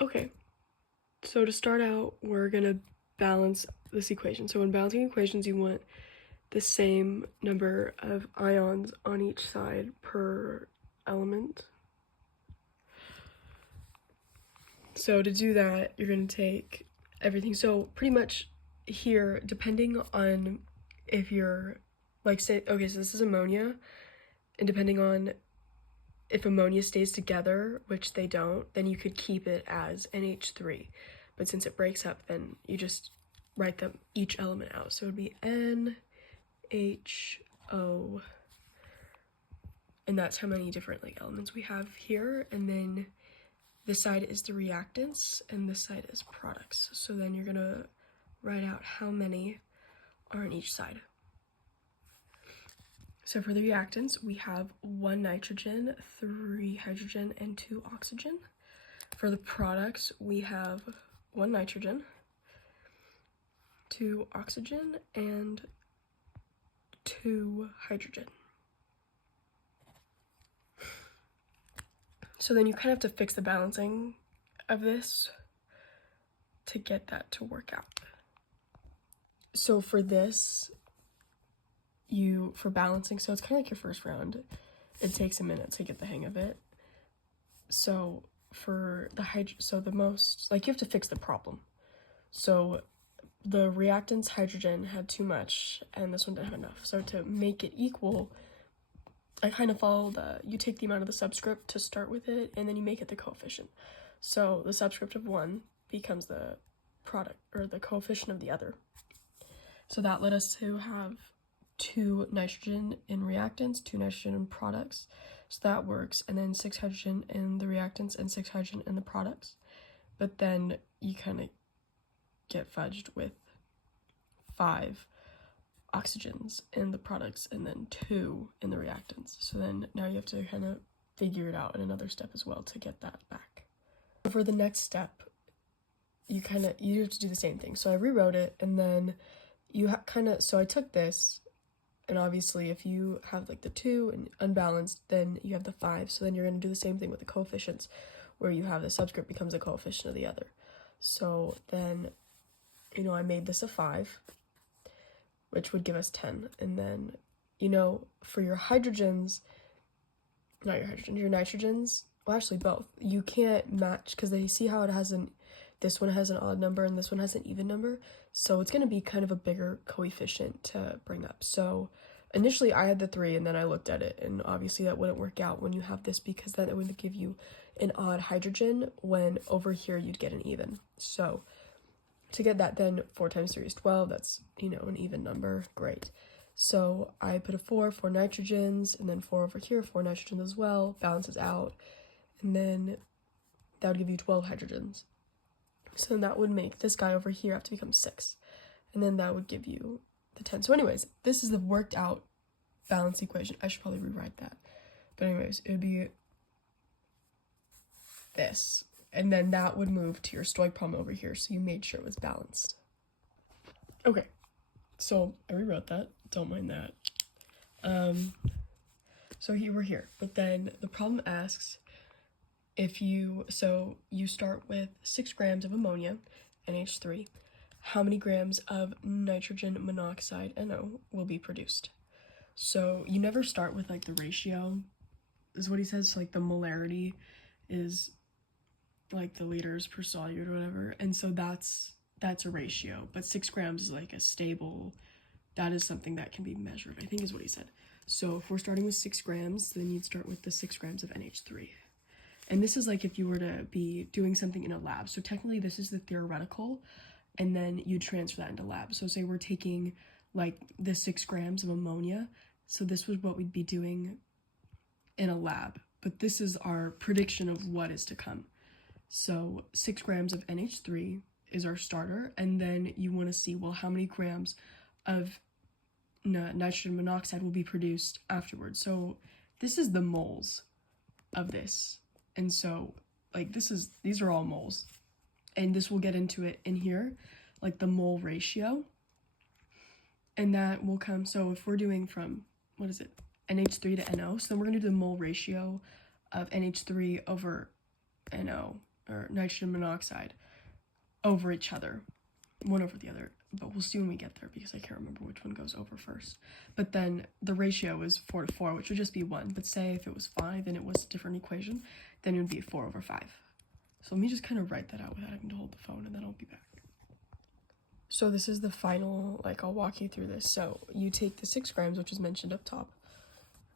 Okay, so to start out, we're gonna balance this equation. So when balancing equations, you want the same number of ions on each side per element. So to do that, you're gonna take everything. So pretty much here, depending on if you're, like, say, okay, so this is ammonia, and depending on if ammonia stays together, which they don't, then you could keep it as NH3. But since it breaks up, then you just write them each element out. So it would be NHO, and that's how many different like elements we have here. And then this side is the reactants, and this side is products. So then you're gonna write out how many are on each side. So for the reactants, we have 1 nitrogen, 3 hydrogen, and 2 oxygen. For the products, we have 1 nitrogen, 2 oxygen, and 2 hydrogen. So then you kind of have to fix the balancing of this to get that to work out. So for this, for balancing, so it's kind of like your first round. It takes a minute to get the hang of it. So for the you have to fix the problem. So the reactants hydrogen had too much and this one didn't have enough. So to make it equal, I kind of follow you take the amount of the subscript to start with it, and then you make it the coefficient. So the subscript of one becomes the product, or the coefficient of the other. So that led us to have 2 nitrogen in reactants, 2 nitrogen in products. So that works. And then 6 hydrogen in the reactants and 6 hydrogen in the products. But then you kind of get fudged with 5 oxygens in the products and then 2 in the reactants. So then now you have to kind of figure it out in another step as well to get that back. For the next step, you have to do the same thing. So I rewrote it, and then so I took this, and obviously if you have like the 2 and unbalanced, then you have the 5. So then you're going to do the same thing with the coefficients, where you have the subscript becomes the coefficient of the other. So then, I made this a 5, which would give us 10. And then, for your hydrogens, not your hydrogens, your nitrogens, well, actually both, you can't match, because they see how this one has an odd number and this one has an even number. So it's going to be kind of a bigger coefficient to bring up. So initially I had the 3, and then I looked at it, and obviously that wouldn't work out when you have this, because then it would give you an odd hydrogen when over here you'd get an even. So to get that, then 4 times 3 is 12. That's, an even number. Great. So I put a 4 nitrogens, and then 4 over here, 4 nitrogens as well, balances out, and then that would give you 12 hydrogens. So that would make this guy over here have to become 6, and then that would give you the 10. So anyways, this is the worked out balance equation. I should probably rewrite that. But anyways, it would be this. And then that would move to your Stoich problem over here, so you made sure it was balanced. Okay, so I rewrote that. Don't mind that. So we're here. But then the problem asks, you start with 6 grams of ammonia, NH3, how many grams of nitrogen monoxide, NO, will be produced? So you never start with like the ratio, is what he says. So, like, the molarity is like the liters per solute or whatever, and so that's a ratio. But 6 grams is like a stable, that is something that can be measured, I think is what he said. So if we're starting with 6 grams, then you'd start with the 6 grams of NH3. And this is like if you were to be doing something in a lab. So technically this is the theoretical, and then you transfer that into lab. So say we're taking like the 6 grams of ammonia, so this was what we'd be doing in a lab, but this is our prediction of what is to come. So 6 grams of NH3 is our starter, and then you want to see, well, how many grams of nitrogen monoxide will be produced afterwards. So this is the moles of this, and so like these are all moles, and this will get into it in here, like the mole ratio, and that will come. So if we're doing from NH3 to NO, so then we're going to do the mole ratio of NH3 over NO, or nitrogen monoxide over each other, one over the other, but we'll see when we get there because I can't remember which one goes over first. But then the ratio is 4 to 4, which would just be 1. But say if it was 5 and it was a different equation, then it would be 4 over 5. So let me just kind of write that out without having to hold the phone, and then I'll be back. So this is the final, like, I'll walk you through this. So you take the 6 grams, which is mentioned up top,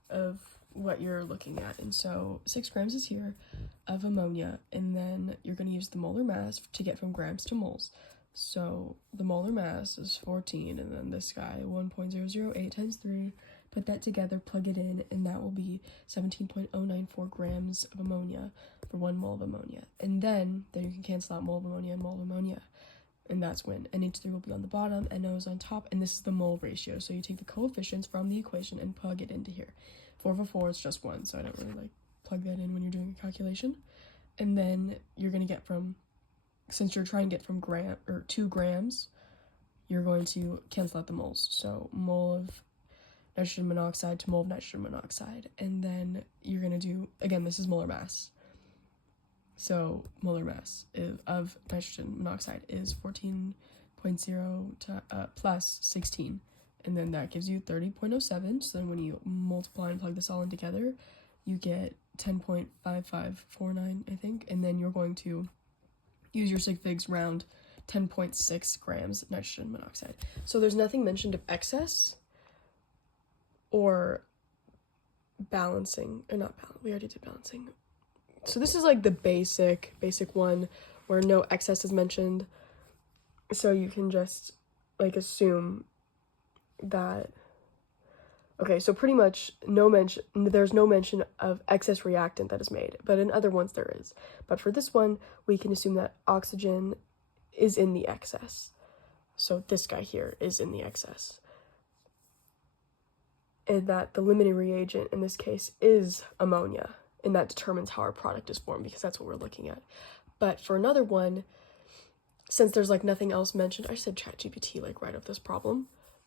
of what you're looking at. And so 6 grams is here of ammonia, and then you're going to use the molar mass to get from grams to moles. So the molar mass is 14, and then this guy, 1.008 times 3. Put that together, plug it in, and that will be 17.094 grams of ammonia for 1 mole of ammonia. And then you can cancel out mole of ammonia and mole of ammonia. And that's when NH3 will be on the bottom, NO is on top, and this is the mole ratio. So you take the coefficients from the equation and plug it into here. 4 over 4 is just 1, so I don't really, like, plug that in when you're doing a calculation. And then you're going to get from, since you're trying to get from 2 grams, you're going to cancel out the moles. So mole of nitrogen monoxide to mole of nitrogen monoxide. And then you're going to do, again, this is molar mass. So molar mass of nitrogen monoxide is 14.0 to plus 16. And then that gives you 30.07. So then when you multiply and plug this all in together, you get 10.5549, I think. And then you're going to use your sig figs round 10.6 grams nitrogen monoxide. So there's nothing mentioned of excess or balancing, or not balance, we already did balancing. So this is like the basic one where no excess is mentioned. So you can just like assume that, okay, so pretty much there's no mention of excess reactant that is made, but in other ones there is. But for this one, we can assume that oxygen is in the excess. So this guy here is in the excess. And that the limiting reagent in this case is ammonia, and that determines how our product is formed because that's what we're looking at. But for another one, since there's like nothing else mentioned, I said ChatGPT like right of this problem,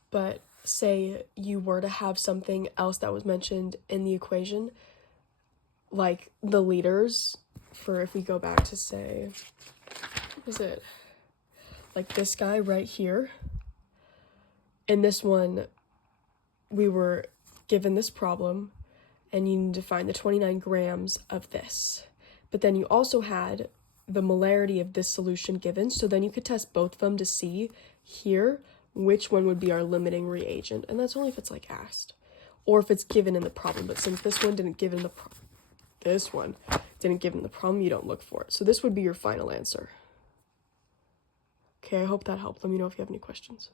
but say you were to have something else that was mentioned in the equation, like the liters, for if we go back to say, what is it? Like this guy right here. In this one, we were given this problem, and you need to find the 29 grams of this. But then you also had the molarity of this solution given, so then you could test both of them to see here which one would be our limiting reagent, and that's only if it's like asked, or if it's given in the problem. But since this one didn't give in the problem, you don't look for it. So this would be your final answer. Okay, I hope that helped. Let me know if you have any questions.